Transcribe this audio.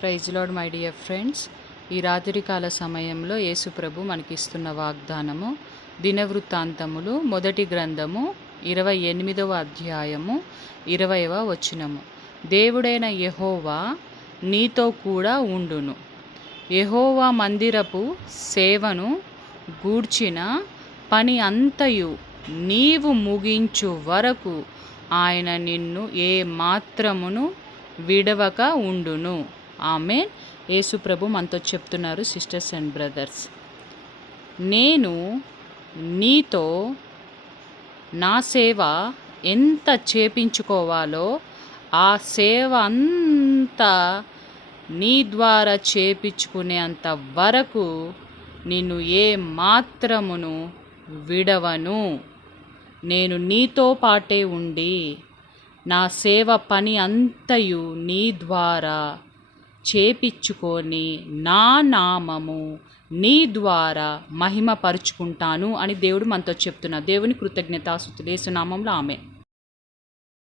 Praise Lord my dear friends. ఈ రాత్రికాల సమయంలో యేసుప్రభు మనకిస్తున్న వాగ్దానము దినవృత్తాంతములు మొదటి గ్రంథము 28వ అధ్యాయము 20వ వచనము. దేవుడైన యెహోవా నీతో కూడా ఉండును. యెహోవా మందిరపు సేవను గూర్చిన పని అంతయు నీవు ముగించు వరకు ఆయన నిన్ను ఏ మాత్రమును విడవక ఉండును. ఆమేన్. యేసుప్రభు మనతో చెప్తున్నారు సిస్టర్స్ అండ్ బ్రదర్స్, నేను నీతో నా సేవ ఎంత చేపించుకోవాలో ఆ సేవ అంతా నీ ద్వారా చేపించుకునేంత వరకు నిన్ను ఏ మాత్రమును విడవను. నేను నీతో పాటే ఉండి నా సేవ పని అంతయు నీ ద్వారా చేపించుకొని నా నామము నీ ద్వారా మహిమపరుచుకుంటాను అని దేవుడు మనతో చెప్తున్నారు. దేవుని కృతజ్ఞతాస్తుతులు. యేసు నామములో ఆమేన్.